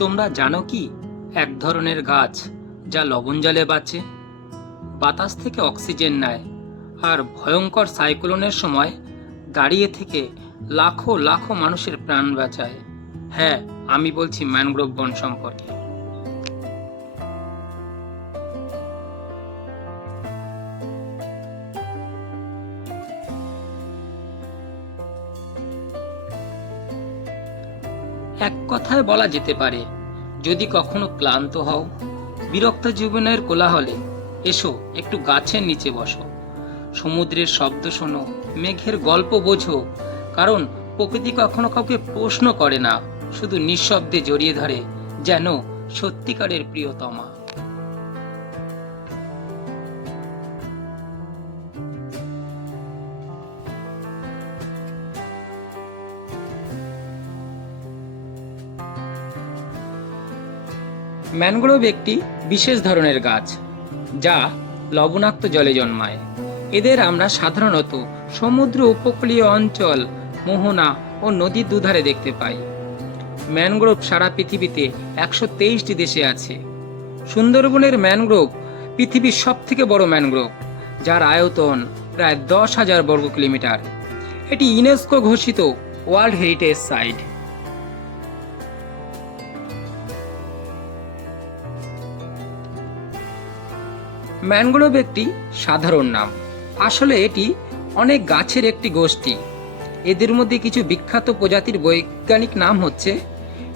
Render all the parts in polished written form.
তোমরা জানো কি এক ধরনের গাছ যা লবণ জলে বাঁচে, বাতাস থেকে অক্সিজেন নেয় আর ভয়ঙ্কর সাইক্লোনের সময় দাঁড়িয়ে থেকে লাখো লাখো মানুষের প্রাণ বাঁচায়। হ্যাঁ, আমি বলছি ম্যানগ্রোভ বন সম্পর্কে। এক কথায় বলা যেতে পারে, যদি কখনো ক্লান্ত হও, বিরক্ত জীবনের কোলাহলে, এসো একটু গাছের নিচে বসো, সমুদ্রের শব্দ শোনো, মেঘের গল্প বোঝো। কারণ প্রকৃতি কখনো কাউকে প্রশ্ন করে না, শুধু নিঃশব্দে জড়িয়ে ধরে, যেন সত্যিকারের প্রিয়তমা। ম্যানগ্রোভ একটি বিশেষ ধরনের গাছ যা লবণাক্ত জলে জন্মায়। এদের আমরা সাধারণত সমুদ্র উপকূলীয় অঞ্চল, মোহনা ও নদীর দুধারে দেখতে পাই। ম্যানগ্রোভ সারা পৃথিবীতে 123টি দেশে আছে। সুন্দরবনের ম্যানগ্রোভ পৃথিবীর সবথেকে বড় ম্যানগ্রোভ, যার আয়তন প্রায় 10,000 বর্গ কিলোমিটার। এটি ইউনেস্কো ঘোষিত ওয়ার্ল্ড হেরিটেজ সাইট। ম্যানগ্রোভ একটি সাধারণ নাম, আসলে এটি অনেক গাছের একটি গোষ্ঠী। এদের মধ্যে কিছু বিখ্যাত প্রজাতির বৈজ্ঞানিক নাম হচ্ছে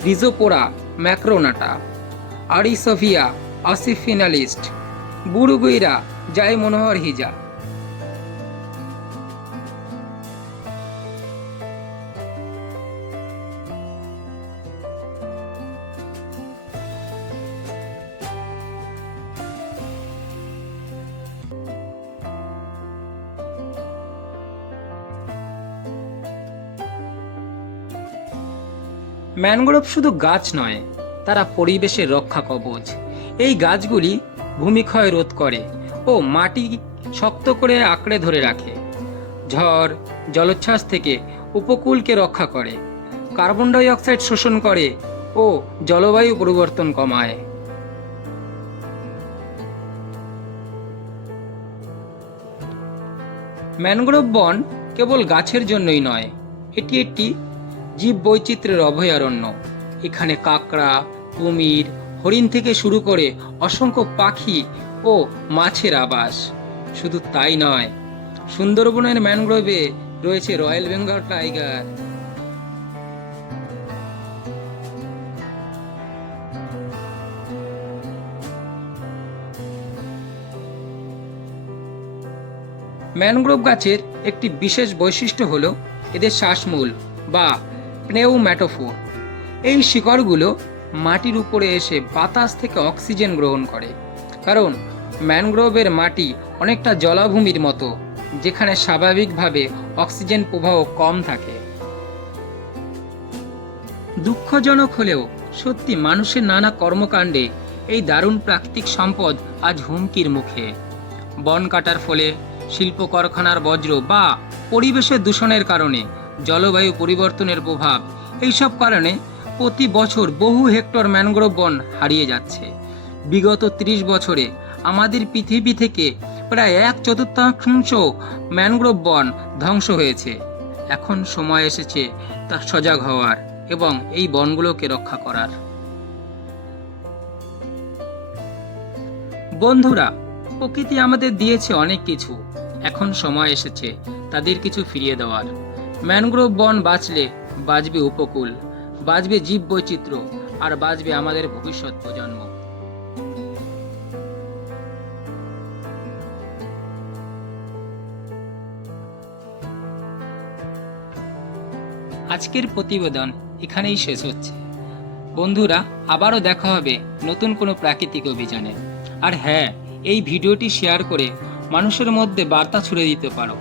রিজোপোরা ম্যাক্রোনাটা, আরিসোভিয়া অসিফিনালিস্ট, বুরুগুইরা জাই মনোহর হিজা। ম্যানগ্রোভ শুধু গাছ নয়, তারা পরিবেশের রক্ষা কবচ। এই গাছগুলি ভূমিক্ষয় রোধ করে ও মাটি শক্ত করে আঁকড়ে ধরে রাখে, ঝড় জলোচ্ছ্বাস থেকে উপকূলকে রক্ষা করে, কার্বন ডাই অক্সাইড শোষণ করে ও জলবায়ু পরিবর্তন কমায়। ম্যানগ্রোভ বন কেবল গাছের জন্যই নয়, এটি একটি জীব বৈচিত্র্যের অভয়ারণ্য। এখানে কাকড়া, কুমির, হরিণ থেকে শুরু করে অসংখ্য পাখি ও মাছের আবাস। শুধু তাই নয়, সুন্দরবনের ম্যানগ্রোভে রয়েছে রয়্যাল বেঙ্গল টাইগার। ম্যানগ্রোভ গাছের একটি বিশেষ বৈশিষ্ট্য হল এদের শ্বাসমূল বা প্নেউম্যাটোফোর। এই শিকড়গুলো মাটির উপরে এসে বাতাস থেকে অক্সিজেন গ্রহণ করে। কারণ ম্যানগ্রোভের মাটি অনেকটা জলাভূমির মতো, যেখানে স্বাভাবিকভাবে অক্সিজেন প্রবাহ কম থাকে। দুঃখজনক হলেও সত্যি, মানুষের নানা কর্মকাণ্ডে এই দারুণ প্রাকৃতিক সম্পদ আজ হুমকির মুখে। বন কাটার ফলে, শিল্প কারখানার বজ্র বা পরিবেশের দূষণের কারণে, জলবায়ু পরিবর্তনের প্রভাব, এইসব কারণে প্রতি বছর বহু হেক্টর ম্যানগ্রোভ বন হারিয়ে যাচ্ছে। বিগত 30 বছরে আমাদের পৃথিবী থেকে প্রায় 1/4 ম্যানগ্রোভ বন ধ্বংস হয়েছে। এখন সময় এসেছে তা সজাগ হওয়ার এবং এই বনগুলোকে রক্ষা করার। বন্ধুরা, প্রকৃতি আমাদের দিয়েছে অনেক কিছু, এখন সময় এসেছে তাদের কিছু ফিরিয়ে দেওয়ার। ম্যানগ্রোভ বন বাঁচলে বাঁচবে উপকূল, বাঁচবে জীব বৈচিত্র্য, আর বাঁচবে আমাদের ভবিষ্যৎ প্রজন্ম। আজকের প্রতিবেদন এখানেই শেষ হচ্ছে। বন্ধুরা, আবারও দেখা হবে নতুন কোনো প্রাকৃতিক অভিযানে। আর হ্যাঁ, এই ভিডিওটি শেয়ার করে মানুষের মধ্যে বার্তা ছড়িয়ে দিতে পারো।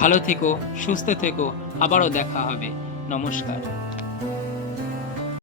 ভালো থেকো, সুস্থ থেকো, আবারও দেখা হবে। নমস্কার।